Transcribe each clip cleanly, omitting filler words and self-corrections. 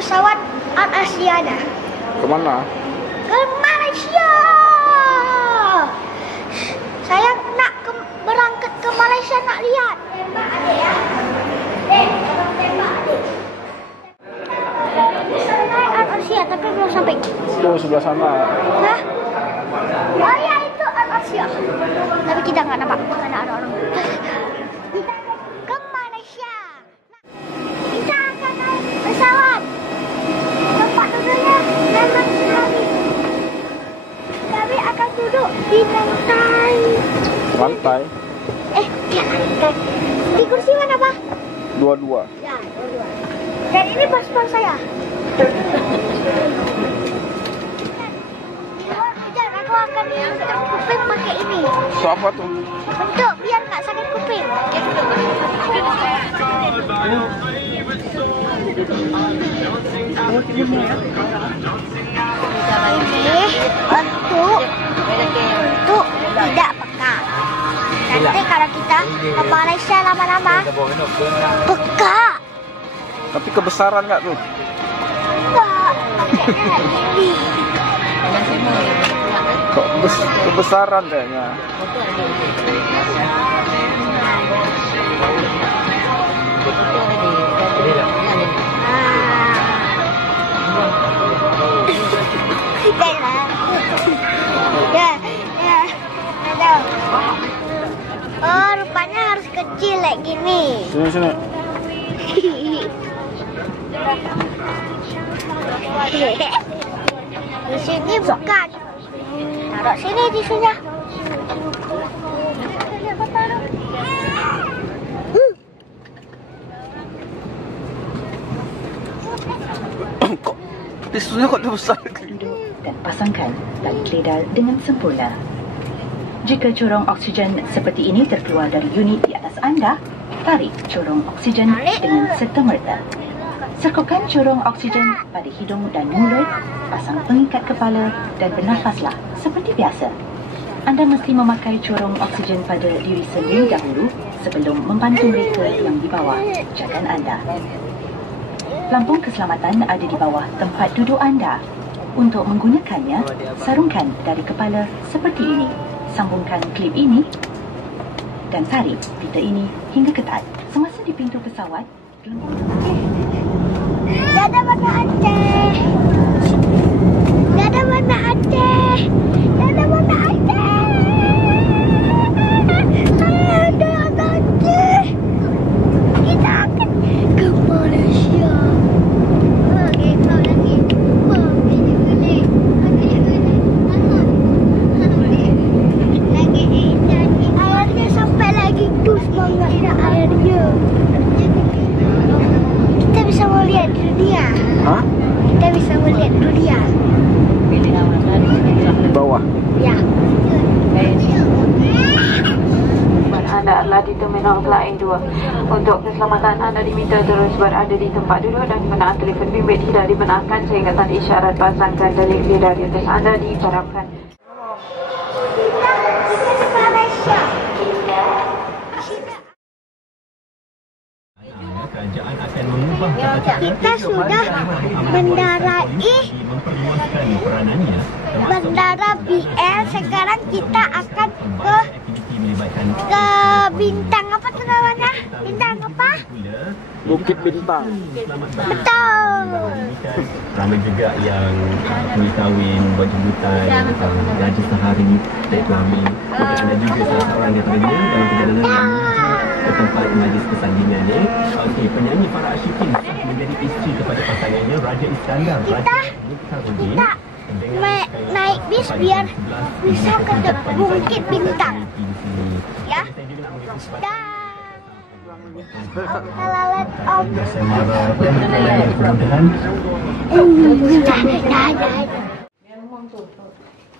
pesawat Air Asia dah. Kemana? Ke Malaysia. Saya nak berangkat ke Malaysia nak lihat. Tembak adik ya. Tembak adik. Bisa naik Air Asia tapi belum sampai. Tuh sebelah sana. Hah? Oh ya itu Air Asia. Tapi kita nggak nampak karena ada orang. Kita ke Malaysia. Kita akan naik pesawat. Tempat duduknya lemah sekali. Kami akan duduk di lantai. Lantai. Ya lantai. Di kursi mana Pak? Dua-dua. Ya, dua-dua. Dan ini paspor saya. Dan aku akan menutup kuping pakai ini. Siapa tuh? Untuk biar nggak sakit kuping. Ini untuk tidak pekat. Nanti kalau kita ke Malaysia lama-lama pekat. Tapi kebesaran nggak tuh? Enggak. Ini. Kok kebesaran kayaknya? Oh, rupanya harus kecil kayak gini. Sini. Di sini bukan. Taruh sini tisunya. Kok tisunya kok besar? Dan pasangkan tali keledar dengan sempurna. Jika corong oksigen seperti ini terkeluar dari unit di atas anda, tarik corong oksigen dengan serta-merta. Sekukan corong oksigen pada hidung dan mulut, pasang pengikat kepala dan bernafaslah seperti biasa. Anda mesti memakai corong oksigen pada diri sendiri dahulu sebelum membantu mereka yang di bawah jagaan anda. Lampung keselamatan ada di bawah tempat duduk anda. Untuk menggunakannya, sarungkan dari kepala seperti ini. Sambungkan klip ini dan tarik pita ini hingga ketat. Semasa di pintu pesawat, Dadah Mana Aceh. Dadah Mana Aceh. Dadah Mana Aceh. Dadah Aceh. Kita akan ke Malaysia. Airnya sampai lagi tuh semangatnya airnya. Kita bisa melihat dunia. Hah? Kita bisa melihat dunia. Di bawah. Ya. Anda adalah di Terminal Flight 2. Untuk keselamatan anda diminta terus berada di tempat duduk dan penggunaan telefon bimbit tidak dibenarkan sehingga tanda isyarat pasangkan dari keledar di atas anda diharapkan. Kita di Malaysia. Kerajaan akan mengubah Kita sudah mendarai bandara BL. Sekarang kita akan ke Bintang apa tuh namanya? Bintang apa? Bukit Bintang. Betul. Ramai juga yang kuih kahwin, buat jemputan, gaji sehari, naik kelamin. Ada juga salah seorang daripadanya dalam perjalanan ke tempat majlis persandingan ni. Okey, penyanyi Farah Ashikin menjadi isteri kepada pasangannya Raja Iskandar. Kita naik bis biar bisa ke Bukit Bintang. Ya. Kalalet Om.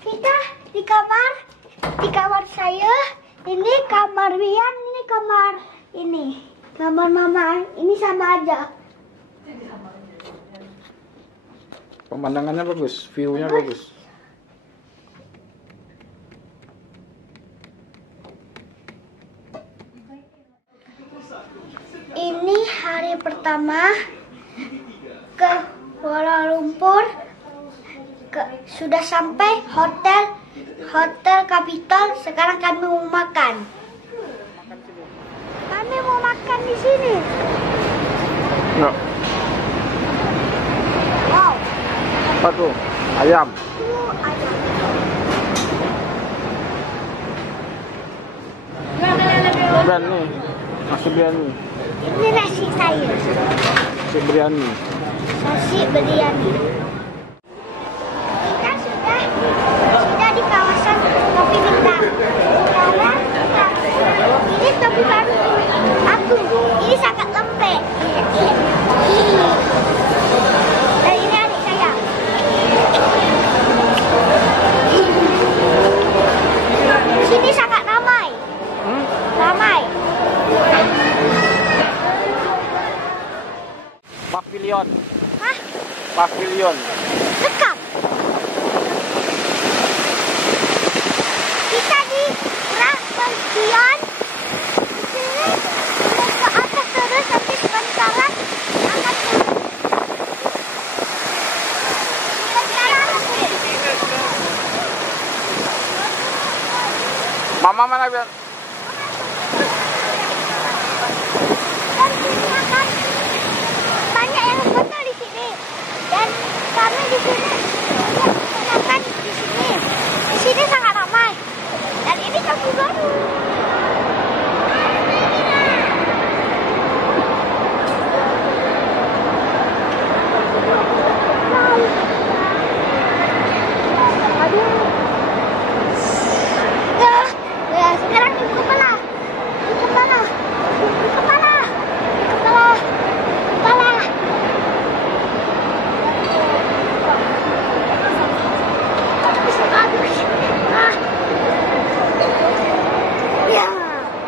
Kita di kamar saya. Ini kamar Wian, ini kamar ini. Kamar Mama, ini sama aja. Pemandangannya bagus, view-nya bagus. Ini hari pertama ke Kuala Lumpur. Sudah sampai Hotel Capitol. Sekarang kami mau makan. Kami mau makan di sini. Ya. Wow. Apa tuh? Ayam. Ayam. Dan nih, nasi biryani. Ini nasi saya. Nasi biryani. Nasi biryani. Kita sudah di kawasan Kopi Bintang. Sekarang ini topi baru aku. Ini sangat lembek. Dan ini adik saya. Di sini sangat ramai. Ramai. Pavilion. Hah? Pavilion. Dekat. Kita di pavilion. Sini ke atas terus sampai sebentarnya akan Mama mana biar? dan sini akan banyak yang foto di sini. Dan kami di sini makan di sini. Di sini sangat ramai. Dan ini kampung baru. Sekarang di kepala. Ya,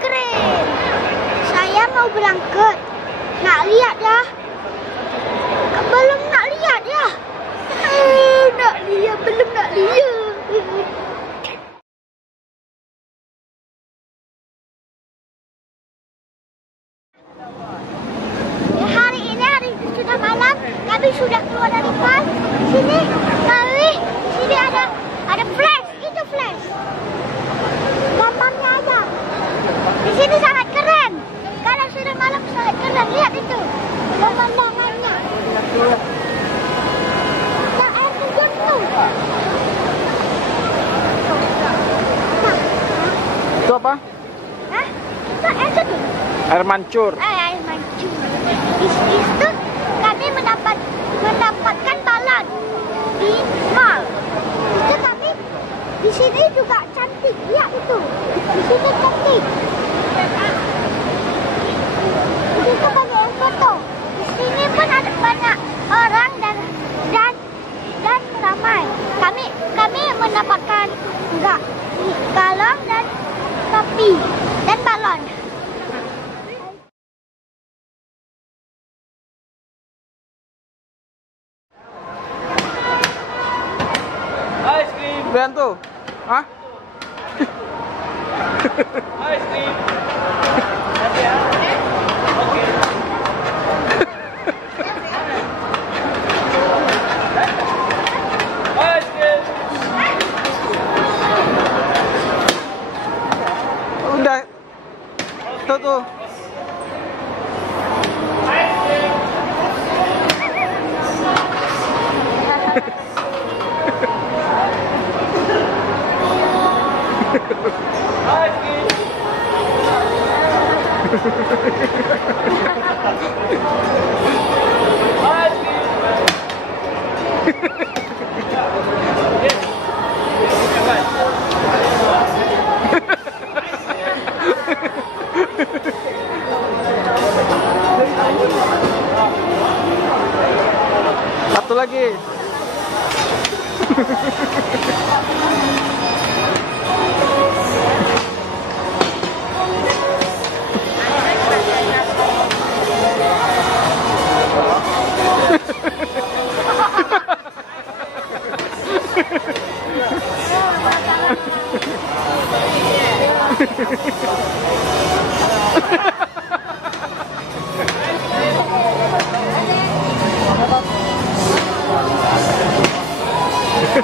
keren. Saya mau berangkat. Nak lihat dah. Belum nak lihat ya. Nak lihat, belum nak lihat. Hari ini sudah malam, kami sudah keluar dari pas. Sini ada flash, itu flash. Gambarnya ada. Di sini sangat keren. Kalau sudah malam sangat keren. Lihat itu pemandangannya. Yang air terjun tuh. Itu apa? Hah? Itu air terjun. Air mancur. Air mancur. Di situ kami mendapatkan balon di mall. Itu kami di sini juga cantik. Lihat itu. Di sini cantik. Di situ kami yang foto. Di sini pun ada banyak orang dan ramai. Kami mendapatkan galon dan kopi dan balon. Lihat tuh. Hah? Ice cream. Udah. Tuh. Satu lagi. Dan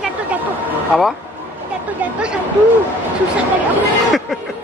jatuh-jatuh. Apa? Jatuh-jatuh satu. Susah kali apa.